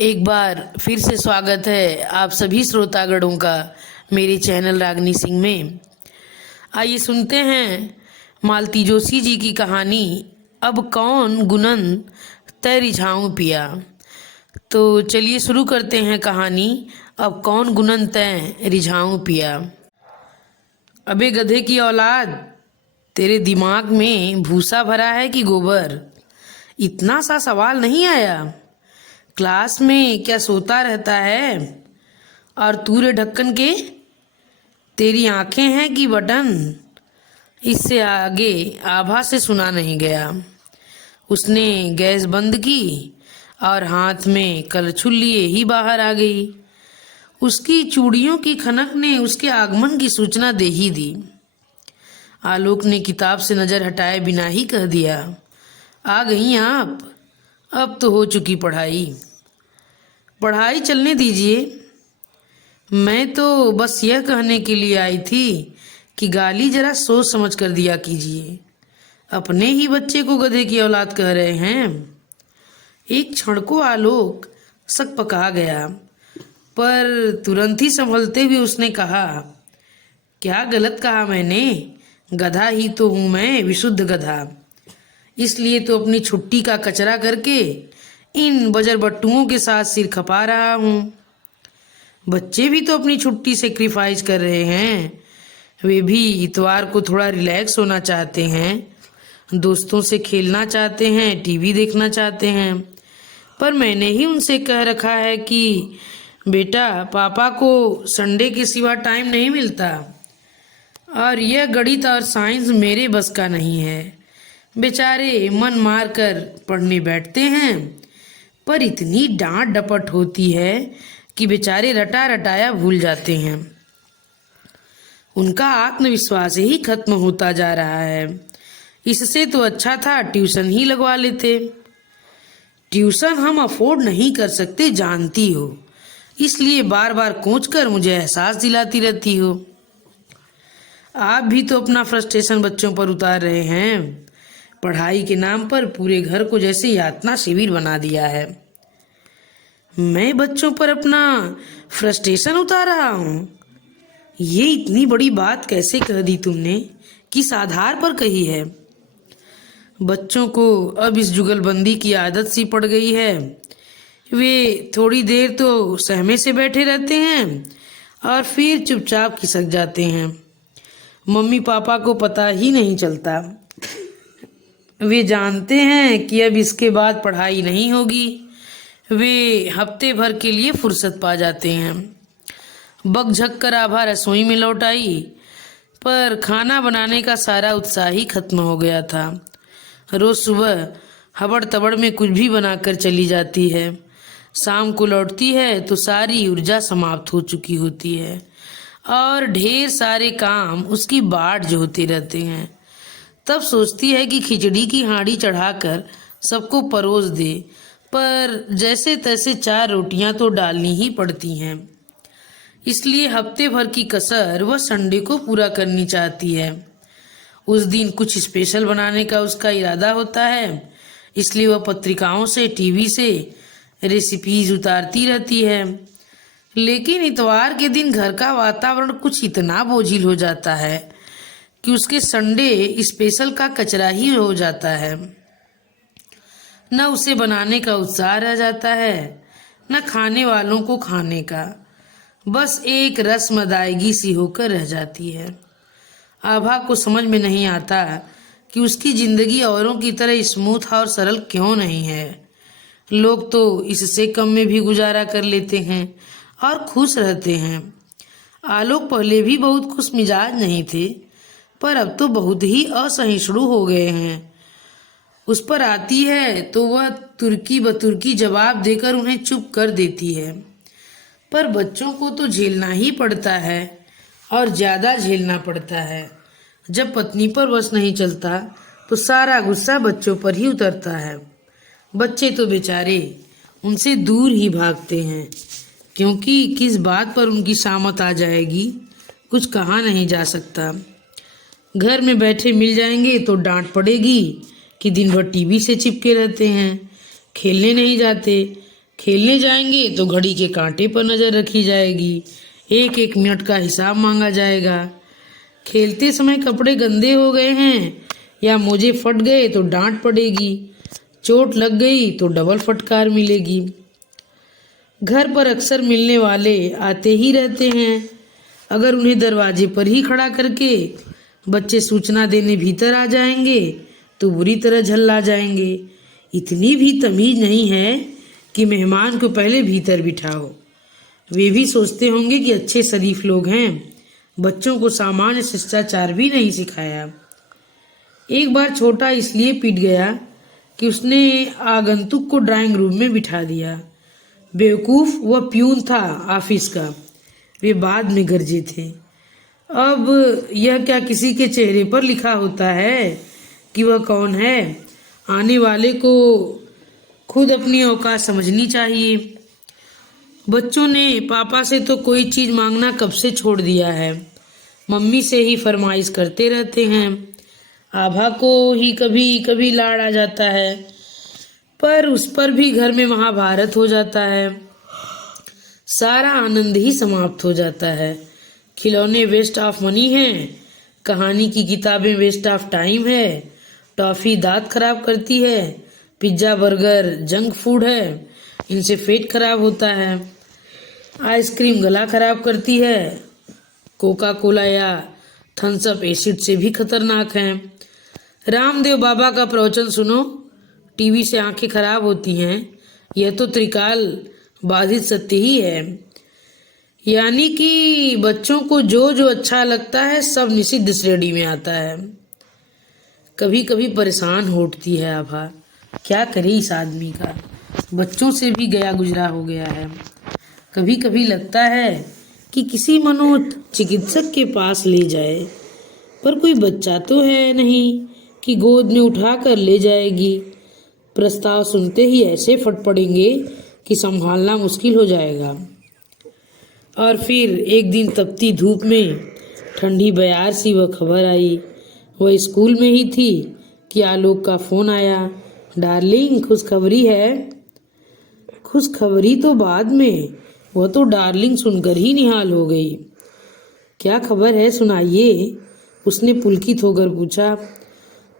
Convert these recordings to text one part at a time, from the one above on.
एक बार फिर से स्वागत है आप सभी श्रोतागणों का मेरे चैनल रागनी सिंह में। आइए सुनते हैं मालती जोशी जी की कहानी अब कौन गुनन तै रिझाऊं पिया। तो चलिए शुरू करते हैं कहानी अब कौन गुनन तै रिझाऊं पिया। अबे गधे की औलाद, तेरे दिमाग में भूसा भरा है कि गोबर? इतना सा सवाल नहीं आया? क्लास में क्या सोता रहता है? और तू रे ढक्कन के, तेरी आंखें हैं कि बटन? इससे आगे आभा से सुना नहीं गया। उसने गैस बंद की और हाथ में कलछुल लिए ही बाहर आ गई। उसकी चूड़ियों की खनक ने उसके आगमन की सूचना दे ही दी। आलोक ने किताब से नजर हटाए बिना ही कह दिया, आ गई आप? अब तो हो चुकी पढ़ाई। पढ़ाई चलने दीजिए, मैं तो बस यह कहने के लिए आई थी कि गाली जरा सोच समझ कर दिया कीजिए। अपने ही बच्चे को गधे की औलाद कह रहे हैं। एक क्षण को आलोक सक पका गया, पर तुरंत ही संभलते हुए उसने कहा, क्या गलत कहा मैंने? गधा ही तो हूं मैं, विशुद्ध गधा। इसलिए तो अपनी छुट्टी का कचरा करके इन बजरबट्टुओं के साथ सिर खपा रहा हूँ। बच्चे भी तो अपनी छुट्टी सेक्रीफाइस कर रहे हैं। वे भी इतवार को थोड़ा रिलैक्स होना चाहते हैं, दोस्तों से खेलना चाहते हैं, टीवी देखना चाहते हैं। पर मैंने ही उनसे कह रखा है कि बेटा, पापा को संडे के सिवा टाइम नहीं मिलता और यह गणित और साइंस मेरे बस का नहीं है। बेचारे मन मार कर पढ़ने बैठते हैं, पर इतनी डांट डपट होती है कि बेचारे रटा रटाया भूल जाते हैं। उनका आत्मविश्वास ही खत्म होता जा रहा है। इससे तो अच्छा था ट्यूशन ही लगवा लेते। ट्यूशन हम अफोर्ड नहीं कर सकते, जानती हो, इसलिए बार बार कोच कर मुझे एहसास दिलाती रहती हो। आप भी तो अपना फ्रस्ट्रेशन बच्चों पर उतार रहे हैं। पढ़ाई के नाम पर पूरे घर को जैसे यातना शिविर बना दिया है। मैं बच्चों पर अपना फ्रस्ट्रेशन उतार रहा हूँ? ये इतनी बड़ी बात कैसे कह दी तुमने? किस आधार पर कही है? बच्चों को अब इस जुगलबंदी की आदत सी पड़ गई है। वे थोड़ी देर तो सहमे से बैठे रहते हैं और फिर चुपचाप खिसक जाते हैं। मम्मी पापा को पता ही नहीं चलता। वे जानते हैं कि अब इसके बाद पढ़ाई नहीं होगी। वे हफ्ते भर के लिए फुर्सत पा जाते हैं। बकझक कर आभा रसोई में लौट आई, पर खाना बनाने का सारा उत्साह ही खत्म हो गया था। रोज सुबह हबड़ तबड़ में कुछ भी बनाकर चली जाती है। शाम को लौटती है तो सारी ऊर्जा समाप्त हो चुकी होती है और ढेर सारे काम उसकी बाट जोहते रहते हैं। तब सोचती है कि खिचड़ी की हांडी चढ़ाकर सबको परोस दे, पर जैसे तैसे 4 रोटियां तो डालनी ही पड़ती हैं। इसलिए हफ्ते भर की कसर वह संडे को पूरा करनी चाहती है। उस दिन कुछ स्पेशल बनाने का उसका इरादा होता है, इसलिए वह पत्रिकाओं से, टीवी से रेसिपीज उतारती रहती है। लेकिन इतवार के दिन घर का वातावरण कुछ इतना बोझिल हो जाता है कि उसके संडे स्पेशल का कचरा ही हो जाता है। न उसे बनाने का उत्साह रह जाता है, न खाने वालों को खाने का। बस एक रस्म अदायगी सी होकर रह जाती है। आभा को समझ में नहीं आता कि उसकी जिंदगी औरों की तरह स्मूथ और सरल क्यों नहीं है। लोग तो इससे कम में भी गुजारा कर लेते हैं और खुश रहते हैं। आलोक पहले भी बहुत खुश मिजाज नहीं थे, पर अब तो बहुत ही असहिष्णु हो गए हैं। उस पर आती है तो वह तुर्की बतुर्की जवाब देकर उन्हें चुप कर देती है। पर बच्चों को तो झेलना ही पड़ता है और ज्यादा झेलना पड़ता है। जब पत्नी पर बस नहीं चलता तो सारा गुस्सा बच्चों पर ही उतरता है। बच्चे तो बेचारे उनसे दूर ही भागते हैं, क्योंकि किस बात पर उनकी शामत आ जाएगी कुछ कहा नहीं जा सकता। घर में बैठे मिल जाएंगे तो डांट पड़ेगी कि दिन भर टीवी से चिपके रहते हैं, खेलने नहीं जाते, खेलने जाएंगे तो घड़ी के कांटे पर नजर रखी जाएगी, एक एक मिनट का हिसाब मांगा जाएगा। खेलते समय कपड़े गंदे हो गए हैं या मोजे फट गए तो डांट पड़ेगी, चोट लग गई तो डबल फटकार मिलेगी। घर पर अक्सर मिलने वाले आते ही रहते हैं। अगर उन्हें दरवाजे पर ही खड़ा करके बच्चे सूचना देने भीतर आ जाएंगे तो बुरी तरह झल्ला जाएंगे। इतनी भी तमीज नहीं है कि मेहमान को पहले भीतर बिठाओ। वे भी सोचते होंगे कि अच्छे शरीफ लोग हैं, बच्चों को सामान्य शिष्टाचार भी नहीं सिखाया। एक बार छोटा इसलिए पिट गया कि उसने आगंतुक को ड्राइंग रूम में बिठा दिया। बेवकूफ वह प्यून था ऑफिस का, वे बाद में गरजे थे। अब यह क्या किसी के चेहरे पर लिखा होता है कि वह कौन है? आने वाले को खुद अपनी औकात समझनी चाहिए। बच्चों ने पापा से तो कोई चीज मांगना कब से छोड़ दिया है, मम्मी से ही फरमाइश करते रहते हैं। आभा को ही कभी कभी लाड़ आ जाता है, पर उस पर भी घर में महाभारत हो जाता है। सारा आनंद ही समाप्त हो जाता है। खिलौने वेस्ट ऑफ मनी हैं, कहानी की किताबें वेस्ट ऑफ टाइम है, टॉफी दांत खराब करती है, पिज्जा बर्गर जंक फूड है, इनसे पेट खराब होता है, आइसक्रीम गला खराब करती है, कोका कोला या थम्स अप एसिड से भी खतरनाक है। रामदेव बाबा का प्रवचन सुनो, टीवी से आंखें खराब होती हैं, यह तो त्रिकाल बाधित सत्य ही है। यानी कि बच्चों को जो जो अच्छा लगता है सब निषिद्ध श्रेणी में आता है। कभी कभी परेशान हो उठती है आभा, क्या करे इस आदमी का, बच्चों से भी गया गुजरा हो गया है। कभी कभी लगता है कि किसी मनोचिकित्सक के पास ले जाए, पर कोई बच्चा तो है नहीं कि गोद में उठा कर ले जाएगी। प्रस्ताव सुनते ही ऐसे फट पड़ेंगे कि संभालना मुश्किल हो जाएगा। और फिर एक दिन तपती धूप में ठंडी बयार सी वह खबर आई। वह स्कूल में ही थी कि आलोक का फोन आया, डार्लिंग खुशखबरी है। खुशखबरी तो बाद में, वह तो डार्लिंग सुनकर ही निहाल हो गई। क्या खबर है सुनाइए, उसने पुलकित होकर पूछा।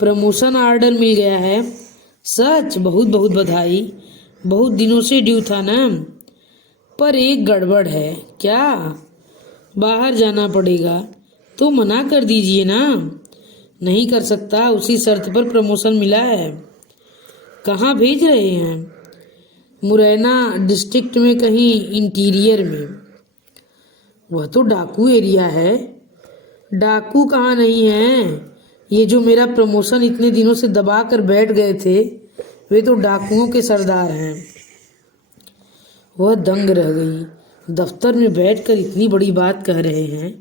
प्रमोशन ऑर्डर मिल गया है। सच? बहुत बहुत बधाई, बहुत दिनों से ड्यू था ना। पर एक गड़बड़ है। क्या? बाहर जाना पड़ेगा। तो मना कर दीजिए ना। नहीं कर सकता, उसी शर्त पर प्रमोशन मिला है। कहाँ भेज रहे हैं? मुरैना डिस्ट्रिक्ट में कहीं इंटीरियर में। वह तो डाकू एरिया है। डाकू कहाँ नहीं है, ये जो मेरा प्रमोशन इतने दिनों से दबा कर बैठ गए थे वे तो डाकुओं के सरदार हैं। वह दंग रह गई। दफ्तर में बैठकर इतनी बड़ी बात कह रहे हैं।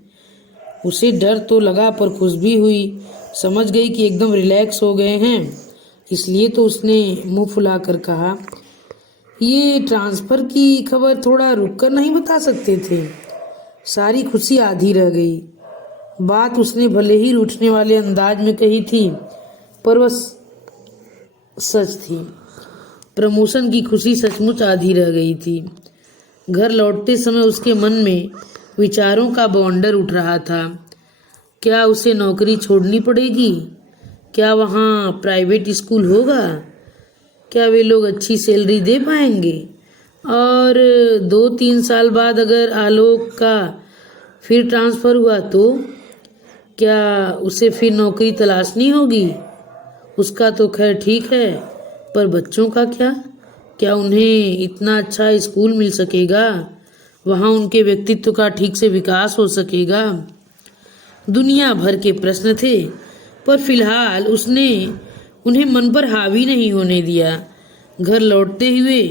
उसे डर तो लगा पर खुश भी हुई। समझ गई कि एकदम रिलैक्स हो गए हैं, इसलिए तो उसने मुंह फुलाकर कहा, ये ट्रांसफ़र की खबर थोड़ा रुक कर नहीं बता सकते थे? सारी खुशी आधी रह गई। बात उसने भले ही रूठने वाले अंदाज में कही थी, पर वह सच थी। प्रमोशन की खुशी सचमुच आधी रह गई थी। घर लौटते समय उसके मन में विचारों का बवंडर उठ रहा था। क्या उसे नौकरी छोड़नी पड़ेगी? क्या वहाँ प्राइवेट स्कूल होगा? क्या वे लोग अच्छी सैलरी दे पाएंगे? और 2-3 साल बाद अगर आलोक का फिर ट्रांसफ़र हुआ तो क्या उसे फिर नौकरी तलाशनी होगी? उसका तो खैर ठीक है, पर बच्चों का क्या? क्या उन्हें इतना अच्छा स्कूल मिल सकेगा? वहाँ उनके व्यक्तित्व का ठीक से विकास हो सकेगा? दुनिया भर के प्रश्न थे, पर फिलहाल उसने उन्हें मन पर हावी नहीं होने दिया। घर लौटते हुए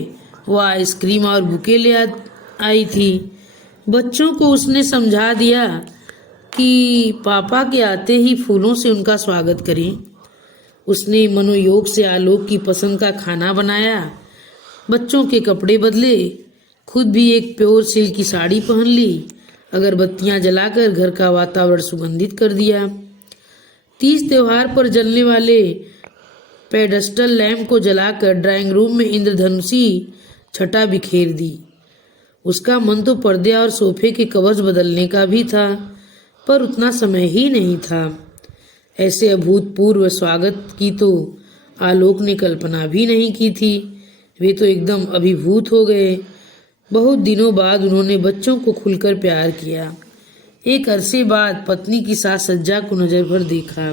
वह आइसक्रीम और बुके ले आई थी। बच्चों को उसने समझा दिया कि पापा के आते ही फूलों से उनका स्वागत करें। उसने मनोयोग से आलोक की पसंद का खाना बनाया, बच्चों के कपड़े बदले, खुद भी एक प्योर सिल्क की साड़ी पहन ली, अगरबत्तियां जलाकर घर का वातावरण सुगंधित कर दिया। तीज त्योहार पर जलने वाले पेडस्टल लैम्प को जलाकर ड्राइंग रूम में इंद्रधनुषी छटा बिखेर दी। उसका मन तो पर्दे और सोफे के कवर्स बदलने का भी था, पर उतना समय ही नहीं था। ऐसे अभूतपूर्व स्वागत की तो आलोक ने कल्पना भी नहीं की थी। वे तो एकदम अभिभूत हो गए। बहुत दिनों बाद उन्होंने बच्चों को खुलकर प्यार किया। एक अरसे बाद पत्नी की साज सज्जा को नजर भर देखा।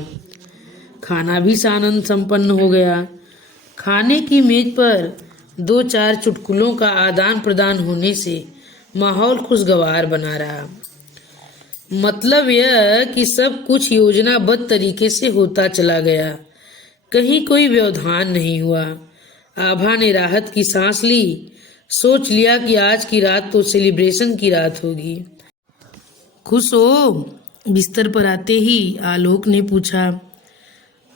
खाना भी सानंद संपन्न हो गया। खाने की मेज पर 2-4 चुटकुलों का आदान प्रदान होने से माहौल खुशगवार बना रहा। मतलब यह कि सब कुछ योजनाबद्ध तरीके से होता चला गया। कहीं कोई व्यवधान नहीं हुआ। आभा ने राहत की सांस ली। सोच लिया कि आज की रात तो सेलिब्रेशन की रात होगी। खुश हो? बिस्तर पर आते ही आलोक ने पूछा।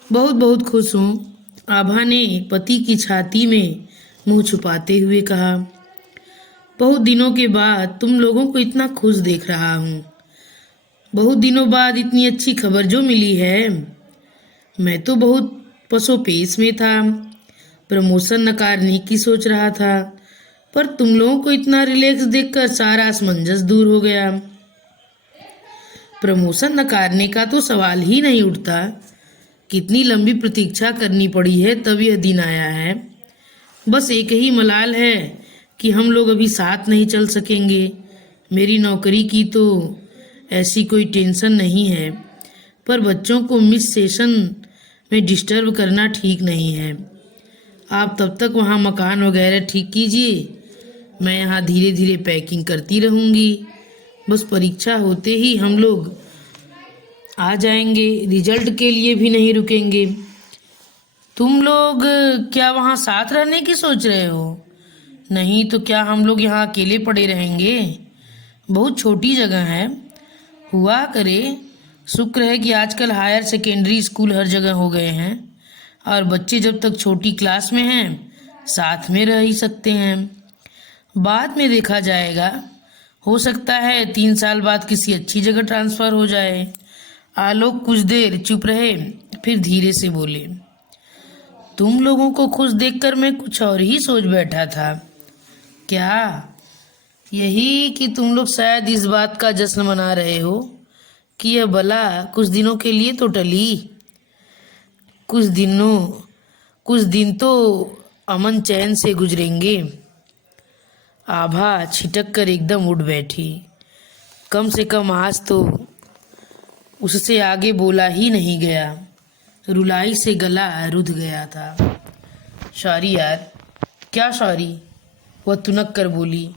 बहुत बहुत खुश हूँ, आभा ने पति की छाती में मुंह छुपाते हुए कहा। बहुत दिनों के बाद तुम लोगों को इतना खुश देख रहा हूँ। बहुत दिनों बाद इतनी अच्छी खबर जो मिली है। मैं तो बहुत पसोपेश में था। प्रमोशन नकारने की सोच रहा था, पर तुम लोगों को इतना रिलैक्स देखकर सारा असमंजस दूर हो गया। प्रमोशन नकारने का तो सवाल ही नहीं उठता। कितनी लंबी प्रतीक्षा करनी पड़ी है, तब यह दिन आया है। बस एक ही मलाल है कि हम लोग अभी साथ नहीं चल सकेंगे। मेरी नौकरी की तो ऐसी कोई टेंशन नहीं है, पर बच्चों को मिस सेशन में डिस्टर्ब करना ठीक नहीं है। आप तब तक वहाँ मकान वगैरह ठीक कीजिए, मैं यहाँ धीरे धीरे पैकिंग करती रहूँगी। बस परीक्षा होते ही हम लोग आ जाएंगे, रिजल्ट के लिए भी नहीं रुकेंगे। तुम लोग क्या वहाँ साथ रहने की सोच रहे हो? नहीं तो क्या हम लोग यहाँ अकेले पड़े रहेंगे? बहुत छोटी जगह है। हुआ करे, शुक्र है कि आजकल हायर सेकेंडरी स्कूल हर जगह हो गए हैं और बच्चे जब तक छोटी क्लास में हैं साथ में रह ही सकते हैं। बाद में देखा जाएगा। हो सकता है 3 साल बाद किसी अच्छी जगह ट्रांसफ़र हो जाए। आलोक कुछ देर चुप रहे, फिर धीरे से बोले। तुम लोगों को खुश देखकर मैं कुछ और ही सोच बैठा था। क्या? यही कि तुम लोग शायद इस बात का जश्न मना रहे हो कि यह बला कुछ दिनों के लिए तो टली। कुछ दिन तो अमन चैन से गुजरेंगे। आभा छिटक कर एकदम उठ बैठी। कम से कम आज तो उससे आगे बोला ही नहीं गया। रुलाई से गला रुध गया था। सॉरी यार। क्या सॉरी? वह तुनक कर बोली।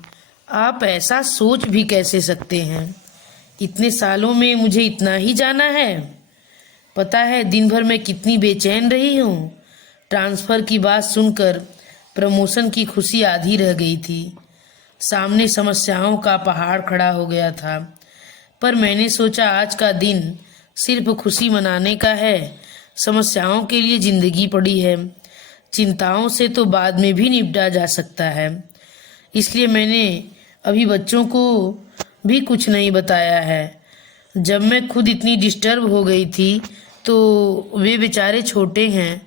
आप ऐसा सोच भी कैसे सकते हैं? इतने सालों में मुझे इतना ही जाना है। पता है दिन भर मैं कितनी बेचैन रही हूँ। ट्रांसफ़र की बात सुनकर प्रमोशन की खुशी आधी रह गई थी। सामने समस्याओं का पहाड़ खड़ा हो गया था, पर मैंने सोचा आज का दिन सिर्फ खुशी मनाने का है। समस्याओं के लिए ज़िंदगी पड़ी है। चिंताओं से तो बाद में भी निपटा जा सकता है। इसलिए मैंने अभी बच्चों को भी कुछ नहीं बताया है। जब मैं खुद इतनी डिस्टर्ब हो गई थी तो वे बेचारे छोटे हैं।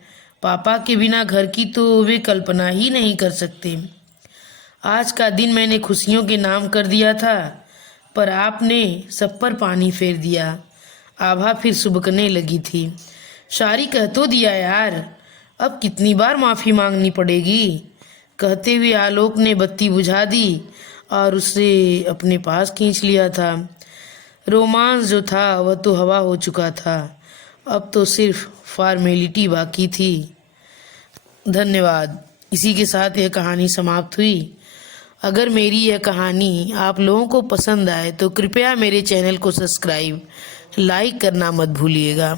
पापा के बिना घर की तो वे कल्पना ही नहीं कर सकते। आज का दिन मैंने खुशियों के नाम कर दिया था, पर आपने सब पर पानी फेर दिया। आभा फिर सुबकने लगी थी। सारी कह तो दिया यार, अब कितनी बार माफ़ी मांगनी पड़ेगी? कहते हुए आलोक ने बत्ती बुझा दी और उसे अपने पास खींच लिया था। रोमांस जो था वह तो हवा हो चुका था। अब तो सिर्फ फॉर्मेलिटी बाकी थी। धन्यवाद। इसी के साथ यह कहानी समाप्त हुई। अगर मेरी यह कहानी आप लोगों को पसंद आए तो कृपया मेरे चैनल को सब्सक्राइब, लाइक करना मत भूलिएगा।